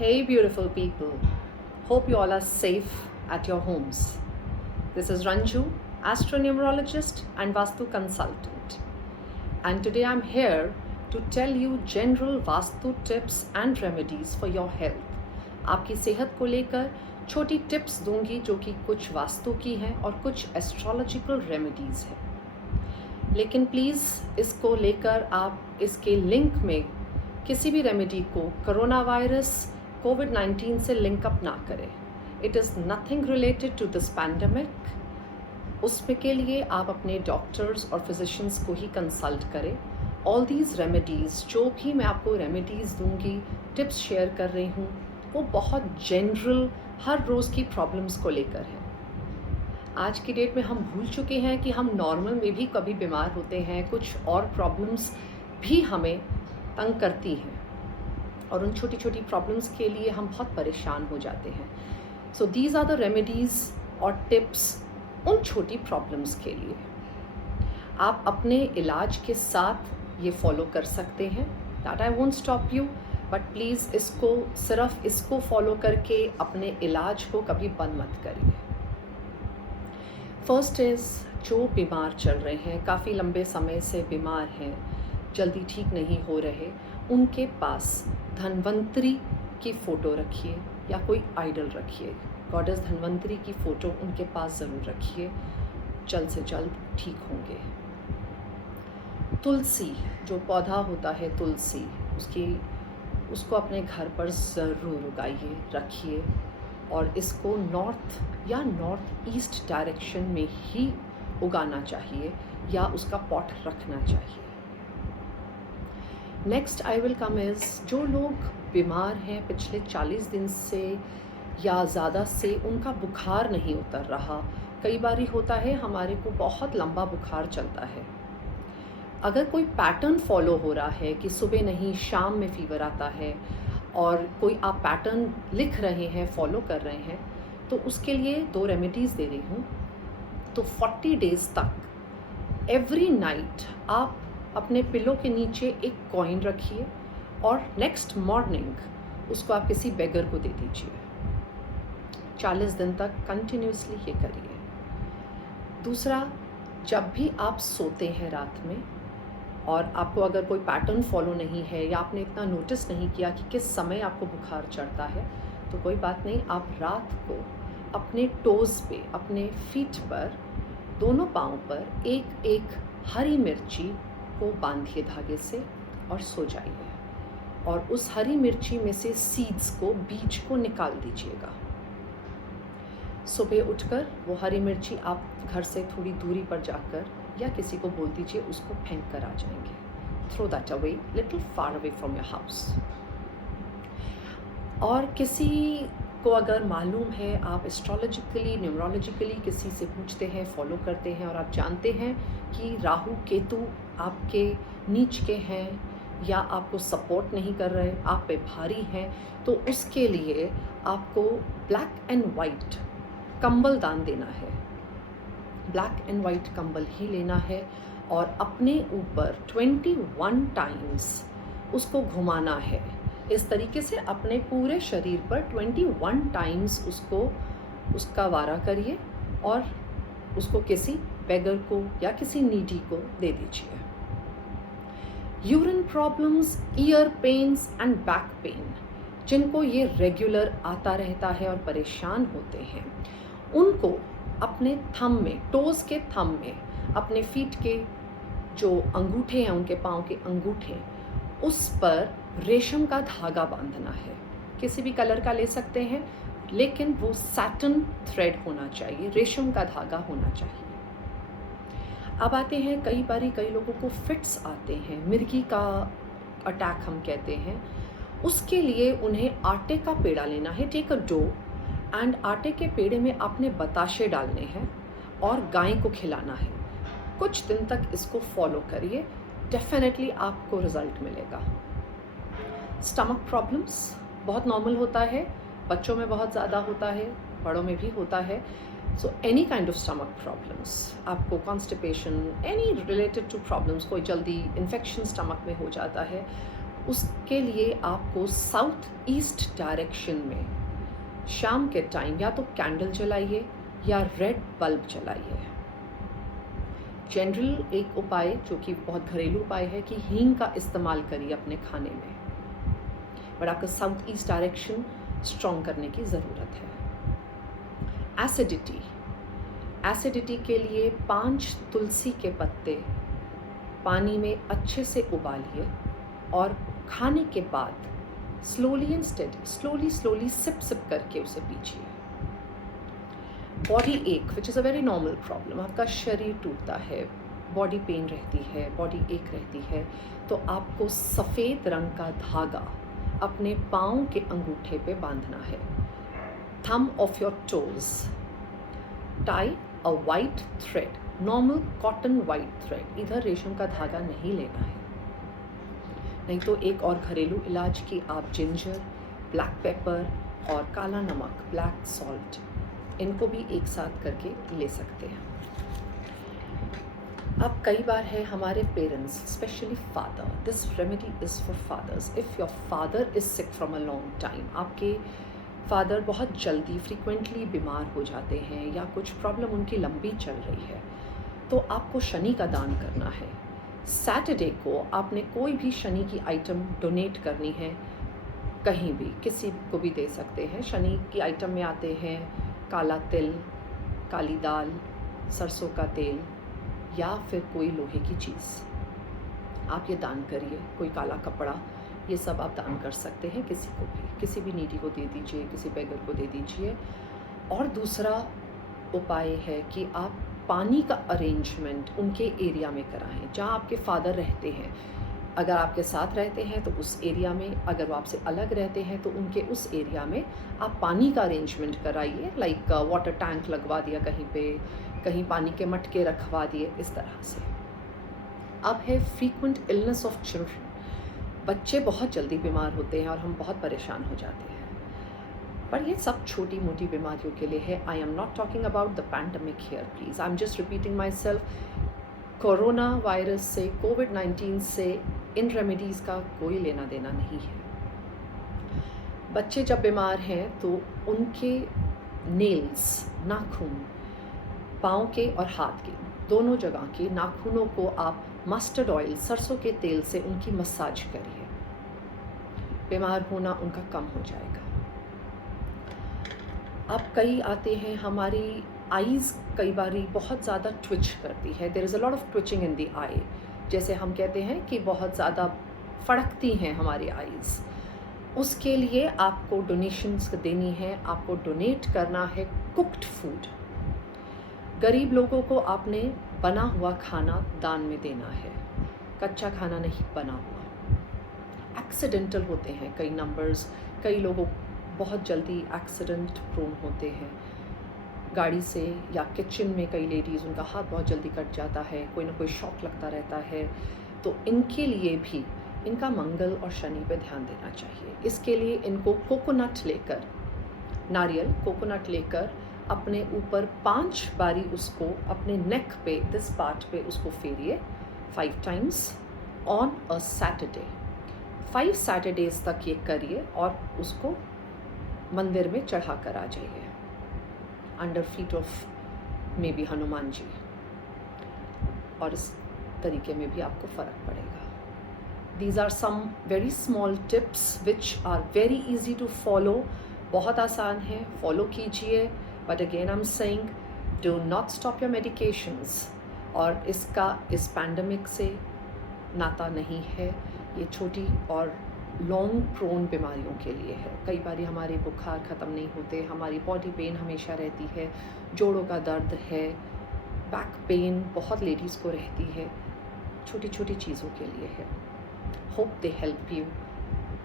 Hey, beautiful people. Hope you all are safe at your homes. This is Ranju, astronumerologist and Vastu consultant. And today I'm here to tell you general Vastu tips and remedies for your health. आपकी सेहत को लेकर छोटी tips दूंगी जो कि कुछ वास्तु की हैं और कुछ एस्ट्रोलॉजिकल रेमेडीज़ हैं। लेकिन प्लीज़ इसको लेकर आप इसके लिंक में किसी भी रेमेडी को कोरोना वायरस कोविड-19 से लिंक अप ना करें। It is nothing related to this pandemic. उसमें के लिए आप अपने डॉक्टर्स और फिजिशियंस को ही कंसल्ट करें। ऑल दीज रेमेडीज़, जो भी मैं आपको रेमेडीज़ दूंगी, टिप्स शेयर कर रही हूँ, वो बहुत जनरल हर रोज़ की प्रॉब्लम्स को लेकर है। आज की डेट में हम भूल चुके हैं कि हम नॉर्मल में भी कभी बीमार होते हैं, कुछ और प्रॉब्लम्स भी हमें तंग करती हैं और उन छोटी छोटी प्रॉब्लम्स के लिए हम बहुत परेशान हो जाते हैं। So these are the remedies और टिप्स उन छोटी प्रॉब्लम्स के लिए। आप अपने इलाज के साथ ये फॉलो कर सकते हैं। That I won't stop you, but please सिर्फ इसको फॉलो करके अपने इलाज को कभी बंद मत करिए। फर्स्ट इज़, जो बीमार चल रहे हैं, काफ़ी लंबे समय से बीमार हैं, जल्दी ठीक नहीं हो रहे, उनके पास धन्वंतरी की फ़ोटो रखिए या कोई आइडल रखिए। गॉडेस धन्वंतरी की फ़ोटो उनके पास ज़रूर रखिए, जल्द से जल्द ठीक होंगे। तुलसी, जो पौधा होता है तुलसी, उसको अपने घर पर ज़रूर उगाइए, रखिए, और इसको नॉर्थ या नॉर्थ ईस्ट डायरेक्शन में ही उगाना चाहिए या उसका पॉट रखना चाहिए। Next I will come is, जो लोग बीमार हैं पिछले 40 दिन से या ज़्यादा से, उनका बुखार नहीं उतर रहा। कई बार होता है हमारे को बहुत लंबा बुखार चलता है। अगर कोई पैटर्न फॉलो हो रहा है कि सुबह नहीं शाम में फीवर आता है और कोई आप पैटर्न लिख रहे हैं, फॉलो कर रहे हैं, तो उसके लिए 2 रेमेडीज़ दे रही हूँ। तो 40 डेज़ तक एवरी नाइट आप अपने पिलो के नीचे एक कॉइन रखिए और नेक्स्ट मॉर्निंग उसको आप किसी बेगर को दे दीजिए। 40 दिन तक कंटिन्यूसली ये करिए। दूसरा, जब भी आप सोते हैं रात में और आपको अगर कोई पैटर्न फॉलो नहीं है या आपने इतना नोटिस नहीं किया कि किस समय आपको बुखार चढ़ता है, तो कोई बात नहीं, आप रात को अपने टोज़ पे, अपने फीट पर, दोनों पाँव पर एक एक हरी मिर्ची को बांधिए धागे से और सो जाइए, और उस हरी मिर्ची में से सीड्स को, बीज को निकाल दीजिएगा। सुबह उठकर वो हरी मिर्ची आप घर से थोड़ी दूरी पर जाकर या किसी को बोल दीजिए, उसको फेंक कर आ जाएंगे। Throw that away, little far away from your house. और किसी को अगर मालूम है, आप एस्ट्रोलॉजिकली, न्यूमरोलॉजिकली किसी से पूछते हैं, फॉलो करते हैं और आप जानते हैं कि राहु केतु आपके नीच के हैं या आपको सपोर्ट नहीं कर रहे, आप पे भारी हैं, तो उसके लिए आपको ब्लैक एंड वाइट कंबल दान देना है। ब्लैक एंड वाइट कंबल ही लेना है और अपने ऊपर 21 टाइम्स उसको घुमाना है। इस तरीके से अपने पूरे शरीर पर 21 टाइम्स उसका वारा करिए और उसको किसी बेगर को या किसी नीडी को दे दीजिए। Urine problems, ear pains and back pain, जिनको ये रेगुलर आता रहता है और परेशान होते हैं, उनको अपने थंब में, टोज़ के थंब में, अपने फीट के जो अंगूठे हैं, उनके पाँव के अंगूठे, उस पर रेशम का धागा बांधना है। किसी भी कलर का ले सकते हैं, लेकिन वो सैटिन थ्रेड होना चाहिए, रेशम का धागा होना चाहिए। अब आते हैं, कई लोगों को फिट्स आते हैं, मिर्गी का अटैक हम कहते हैं। उसके लिए उन्हें आटे का पेड़ा लेना है। टेक अ डो एंड आटे के पेड़े में आपने बताशे डालने हैं और गाय को खिलाना है। कुछ दिन तक इसको फॉलो करिए, डेफिनेटली आपको रिजल्ट मिलेगा। स्टमक प्रॉब्लम्स बहुत नॉर्मल होता है, बच्चों में बहुत ज़्यादा होता है, बड़ों में भी होता है। So any kind of stomach problems, आपको constipation, any related to problems, कोई जल्दी इन्फेक्शन स्टमक में हो जाता है, उसके लिए आपको साउथ ईस्ट डायरेक्शन में शाम के टाइम या तो कैंडल जलाइए या रेड बल्ब जलाइए। जनरल एक उपाय जो कि बहुत घरेलू उपाय है कि हींग का इस्तेमाल करिए अपने खाने में, बट आपको साउथ ईस्ट डायरेक्शन स्ट्रॉन्ग करने की ज़रूरत है। एसिडिटी के लिए 5 तुलसी के पत्ते पानी में अच्छे से उबालिए और खाने के बाद slowly and steady slowly sip करके उसे पीजिए। Body ache which is a very normal problem, आपका शरीर टूटता है, बॉडी पेन रहती है, बॉडी एक रहती है, तो आपको सफ़ेद रंग का धागा अपने पाँव के अंगूठे पे बांधना है। Thumb of your toes, tie a white thread, normal cotton white thread, इधर रेशम का धागा नहीं लेना है। नहीं तो एक और घरेलू इलाज की आप जिंजर, ब्लैक पेपर और काला नमक, ब्लैक सॉल्ट, इनको भी एक साथ करके ले सकते हैं। अब कई बार है हमारे parents, specially father, this remedy is for fathers. If your father is sick from a long time, आपके फादर बहुत जल्दी फ्रीक्वेंटली बीमार हो जाते हैं या कुछ प्रॉब्लम उनकी लंबी चल रही है, तो आपको शनि का दान करना है। सैटरडे को आपने कोई भी शनि की आइटम डोनेट करनी है, कहीं भी किसी को भी दे सकते हैं। शनि की आइटम में आते हैं काला तिल, काली दाल, सरसों का तेल या फिर कोई लोहे की चीज़। आप ये दान करिए, कोई काला कपड़ा, ये सब आप दान कर सकते हैं किसी को भी, किसी भी नीडी को दे दीजिए, किसी बेगर को दे दीजिए। और दूसरा उपाय है कि आप पानी का अरेंजमेंट उनके एरिया में कराएं जहाँ आपके फादर रहते हैं। अगर आपके साथ रहते हैं तो उस एरिया में, अगर वो आपसे अलग रहते हैं तो उनके उस एरिया में आप पानी का अरेंजमेंट कराइए। लाइक वाटर टैंक लगवा दिया कहीं पे, कहीं पानी के मटके रखवा दिए, इस तरह से। अब है फ्रीक्वेंट इलनेस ऑफ चिल्ड्रन। बच्चे बहुत जल्दी बीमार होते हैं और हम बहुत परेशान हो जाते हैं, पर ये सब छोटी मोटी बीमारियों के लिए है। I am not talking about the pandemic here please, I am just repeating my self. Corona virus से, कोविड-19 से इन रेमेडीज़ का कोई लेना देना नहीं है। बच्चे जब बीमार हैं तो उनके नेल्स, नाखून, पाँव के और हाथ के दोनों जगह के नाखूनों को आप मस्टर्ड ऑयल, सरसों के तेल से उनकी मसाज करिए, बीमार होना उनका कम हो जाएगा। अब कई आते हैं, हमारी आईज़ कई बारी बहुत ज़्यादा ट्विच करती है, there is a lot of twitching in the eye, जैसे हम कहते हैं कि बहुत ज़्यादा फड़कती हैं हमारी आईज़। उसके लिए आपको डोनेशंस देनी है, आपको डोनेट करना है कुक्ड फूड। गरीब लोगों को आपने बना हुआ खाना दान में देना है, कच्चा खाना नहीं, बना हुआ। एक्सीडेंटल होते हैं कई नंबर्स, कई लोगों बहुत जल्दी एक्सीडेंट प्रोन होते हैं गाड़ी से या किचन में, कई लेडीज़ उनका हाथ बहुत जल्दी कट जाता है, कोई ना कोई शॉक लगता रहता है, तो इनके लिए भी इनका मंगल और शनि पे ध्यान देना चाहिए। इसके लिए इनको कोकोनट लेकर, नारियल कोकोनट लेकर अपने ऊपर 5 बारी उसको अपने नेक पे, दिस पार्ट पे उसको फेरिए 5 times on a Saturday. 5 Saturdays तक ये करिए और उसको मंदिर में चढ़ा कर आ जाइए, under feet of maybe Hanuman ji, और इस तरीके में भी आपको फ़र्क पड़ेगा। These are some very small tips which are very easy to follow, बहुत आसान है, फॉलो कीजिए। But again I am saying, do not stop your medications. और इसका इस पैंडमिक से नाता नहीं है, ये छोटी और लॉन्ग प्रोन बीमारियों के लिए है। कई बार हमारे बुखार ख़त्म नहीं होते, हमारी बॉडी पेन हमेशा रहती है, जोड़ों का दर्द है, बैक पेन बहुत लेडीज़ को रहती है, छोटी छोटी चीज़ों के लिए है। Hope they help you.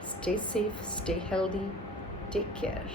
Stay safe, stay healthy, take care.